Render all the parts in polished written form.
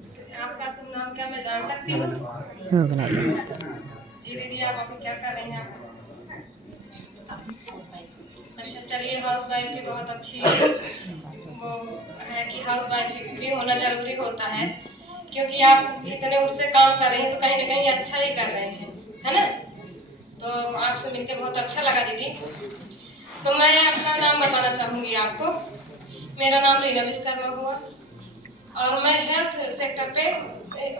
आपका शुभ नाम क्या मैं जान सकती हूँ? जी दीदी, आप अभी क्या कर रही हैं? अच्छा, चलिए, हाउस वाइफ भी बहुत अच्छी वो है कि हाउस वाइफ भी होना जरूरी होता है, क्योंकि आप इतने उससे काम कर रही हैं तो कहीं ना कहीं अच्छा ही कर रही हैं, है ना? तो आपसे मिलकर बहुत अच्छा लगा दीदी। तो मैं अपना नाम बताना चाहूँगी आपको। मेरा नाम रीना विश्वकर्मा हुआ और मैं हेल्थ सेक्टर पे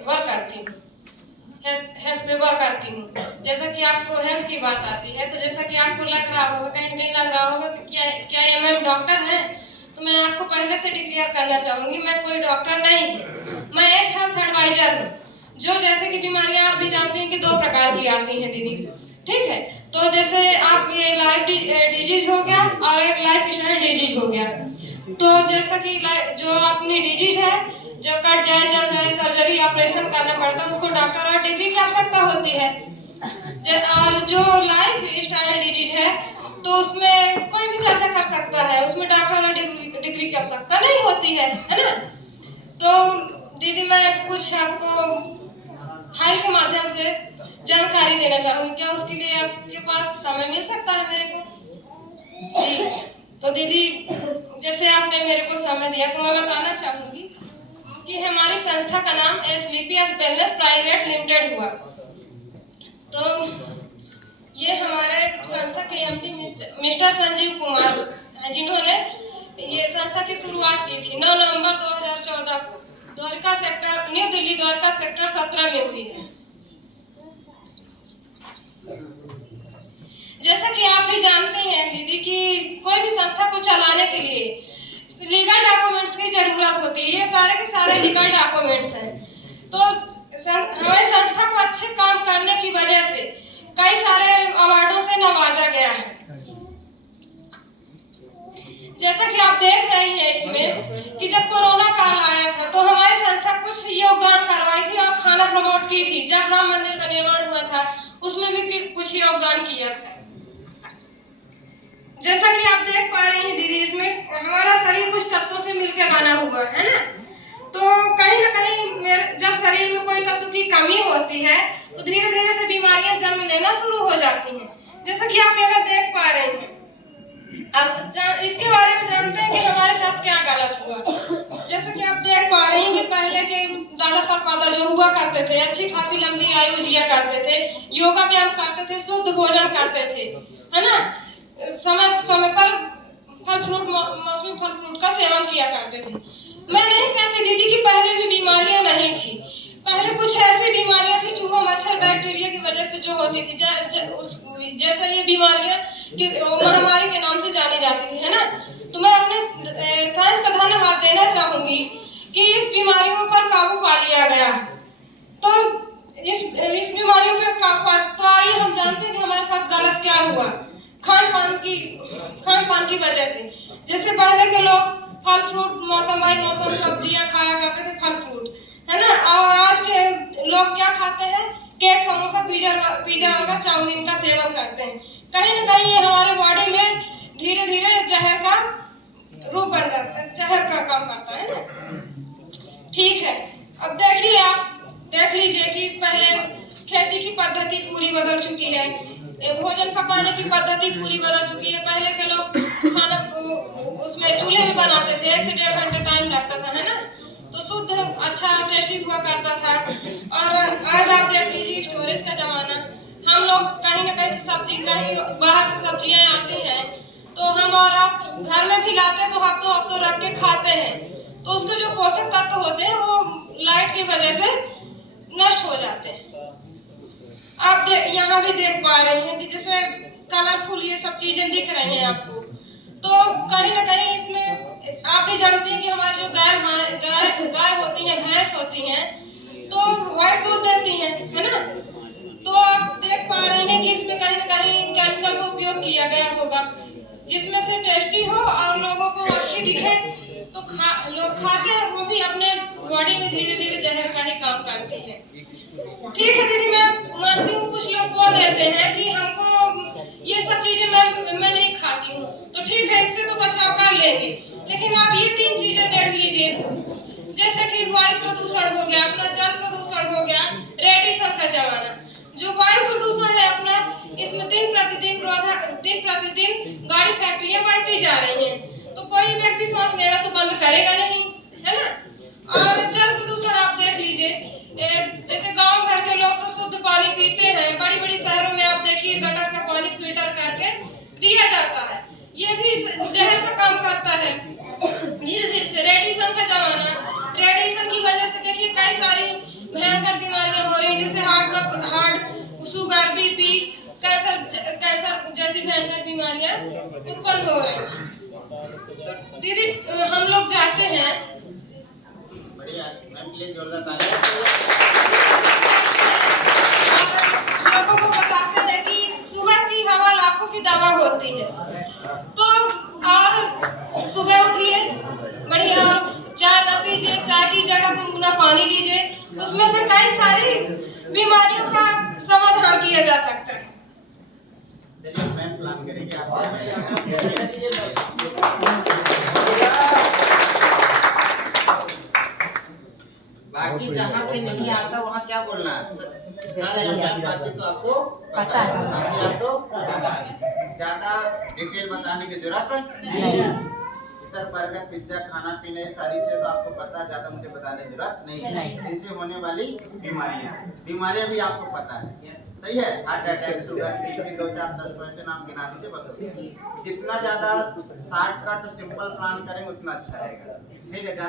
वर्क करती हूँ, हेल्थ पे वर्क करती हूँ। जैसा कि आपको हेल्थ की बात आती है, तो जैसा कि आपको लग रहा होगा, कहीं कहीं लग रहा होगा कि क्या ये मैम डॉक्टर हैं, तो मैं आपको पहले से डिक्लेयर करना चाहूँगी, मैं कोई डॉक्टर नहीं, मैं एक हेल्थ एडवाइजर हूँ। जो जैसे कि बीमारियाँ आप भी जानते हैं कि 2 प्रकार की आती हैं दीदी, ठीक है? तो जैसे आप ये लाइफ डिजीज हो गया और एक लाइफ स्टाइल डिजीज हो गया। तो जैसा कि जो अपनी डिजीज है, जो कट जाए, जल जाए, सर्जरी ऑपरेशन करना पड़ता है, उसको डॉक्टर और डिग्री की आवश्यकता होती है। और जो लाइफ स्टाइल डिजीज है, तो उसमें कोई भी चर्चा कर सकता है, उसमें डॉक्टर और डिग्री की आवश्यकता नहीं होती है ना? तो दीदी, मैं कुछ आपको फाइल के माध्यम से जानकारी देना चाहूंगी, क्या उसके लिए आपके पास समय मिल सकता है मेरे को? जी, तो दीदी, जैसे आपने मेरे को समय दिया तो मैं बताना चाहूंगी कि हमारी संस्था का नाम एसलीपीएस वेलनेस प्राइवेट लिमिटेड हुआ। तो ये हमारे संस्था के एमडी मिस्टर संजीव कुमार, जिन्होंने ये संस्था की शुरुआत की थी 9 नवंबर 2014 को Dwarka sector, new Delhi Dwarka sector 17 में हुई है। जैसा कि आप भी जानते हैं दीदी कि कोई भी संस्था को चलाने के लिए लीगल डॉक्यूमेंट्स की जरूरत होती है। ये सारे के सारे लीगल डॉक्यूमेंट्स हैं। तो हमारी संस्था को अच्छे काम करने की वजह से कई सारे अवार्डों से नवाजा गया है। जैसा कि आप देख रहे हैं इसमें कि जब कोरोना काल आया था तो हमारी संस्था कुछ योगदान करवाई थी और खाना प्रमोट की थी। जब राम मंदिर का निर्माण हुआ था उसमें भी कुछ योगदान किया था। जैसा कि आप देख पा रही हैं दीदी, इसमें हमारा शरीर कुछ तत्वों से मिलकर बना हुआ है ना? तो कहीं ना कहीं जब शरीर में कोई तत्व की कमी होती है तो धीरे धीरे से बीमारियां जन्म लेना शुरू हो जाती हैं, जैसा कि आप यहाँ देख पा रहे हैं। अब इसके बारे में जानते हैं कि हमारे साथ क्या गलत हुआ। जैसा कि आप देख पा रहे हैं कि पहले के दादा परदादा जो हुआ करते थे, अच्छी खासी लंबी आयु जिया करते थे, योगा व्यायाम करते थे, शुद्ध भोजन करते थे, है ना? समय समय पर फल फ्रूट, मौसमी फल फ्रूट का सेवन किया करते थे। मैं नहीं कहती दीदी कि पहले भी बीमारियां नहीं थी। पहले कुछ ऐसी बीमारियां थी चूहा, मच्छर, बैक्टीरिया की वजह से जो होती थी, जैसे ये बीमारियां महामारी के नाम से जानी जाती थी, है ना? तो मैं अपने साइंस का धन्यवाद देना चाहूंगी कि इस बीमारियों पर काबू पा लिया गया। तो इस बीमारियों पर काबू, तो आइए हम जानते हैं कि हमारे साथ गलत क्या हुआ खान पान की वजह से। जैसे पहले के लोग फल फ्रूट मौसम बाई मौसम सब्जियां खाया करते थे, फल फ्रूट, है ना? और आज के लोग क्या खाते हैं? Cake, samosa, pizza burger, chow mein का सेवन करते हैं। कहीं ना कहीं ये हमारे बॉडी में धीरे धीरे जहर का रूप बन जाता है, जहर का काम करता है ना? ठीक है, अब देखिए, आप देख लीजिए कि पहले खेती की पद्धति पूरी बदल चुकी है, भोजन पकाने की पद्धति पूरी बदल चुकी है। पहले के लोग खाना उसमें चूल्हे में बनाते थे, 1 से 1.5 घंटे टाइम लगता था, है ना? तो शुद्ध, अच्छा, टेस्टी हुआ करता था। और आज आप देख लीजिए स्टोरेज का जमाना, हम लोग कहीं ना कहीं से सब्जी, कहीं बाहर से सब्जियां आती हैं तो हम और आप घर में भी लाते हैं तो हफ्तों रख के खाते हैं, तो उसके जो पोषक तत्व होते हैं वो लाइट की वजह से नष्ट हो जाते हैं। आप यहाँ भी देख पा रहे हैं कि जैसे कलरफुल ये सब चीजें दिख रही हैं आपको, तो कहीं ना कहीं इसमें आप भी जानते हैं कि हमारी जो गाय होती हैं, भैंस होती हैं, तो व्हाइट दूध देती हैं, है ना? तो आप देख पा रहे हैं कि इसमें कहीं ना कहीं केमिकल का उपयोग किया गया होगा, जिसमें से टेस्टी हो और लोगों को अच्छी दिखे, तो लोग खाते हैं, वो भी अपने बॉडी में धीरे धीरे जहर का ही काम करती है। ठीक है दीदी, मैं मानती हूँ कुछ लोग बोल देते हैं कि हमको ये सब चीजें मैं नहीं खाती हूँ, तो ठीक है, इससे तो बचाव कर लेंगे। लेकिन आप ये 3 चीजें देख लीजिए, जैसे कि वायु प्रदूषण हो गया, अपना जल प्रदूषण हो गया, रेडिएशन का जमाना। जो वायु प्रदूषण है अपना, इसमें दिन प्रतिदिन गाड़ी फैक्ट्रियां बढ़ती जा रही हैं, तो कोई व्यक्ति सांस लेना तो बंद करेगा नहीं, है ना। और जल प्रदूषण आप देख लीजिए, जैसे गांव घर के लोग तो शुद्ध पानी पीते हैं, बड़ी बड़ी शहरों में आप देखिए गटर का पानी फिल्टर करके दिया जाता है, ये भी जहर का काम करता है। धीरे धीरे से रेडिएशन का जमाना, रेडिएशन की वजह से देखिए कई सारी भयंकर बीमारियां हो रही हैं, जैसे हार्ट, शुगर, बीपी, कैंसर जैसी भयंकर बीमारियां उत्पन्न हो रही हैं। तो दीदी हम लोग जाते हैं, लोगों को बताते हैं कि सुबह की हवा लाखों की दवा होती है, तो और सुबह उठिए बढ़िया और चाय न पीजिए, चाय की जगह गुनगुना पानी लीजिए, उसमें से कई सारी बीमारियों का समाधान किया जा सकता है। चलिए मैं प्लान करेंगे बाकी जहाँ पे नहीं आता वहाँ क्या बोलना है सर, बाकी तो आपको पता है, बाकी आपको ज्यादा डिटेल बताने की जरूरत नहीं। सर बर्गर, पिज्जा, खाना पीने सारी से तो आपको पता, ज्यादा मुझे बताने की जरूरत नहीं है। इससे होने वाली बीमारियां भी आपको पता है, सही है। हार्ट अटैक, शुगर, बीपी, 2 4 10 ऐसे नाम गिना दीजिए बस। जितना ज्यादा शॉर्टकट सिंपल प्लान करेंगे उतना अच्छा रहेगा, ठीक है। ज्यादा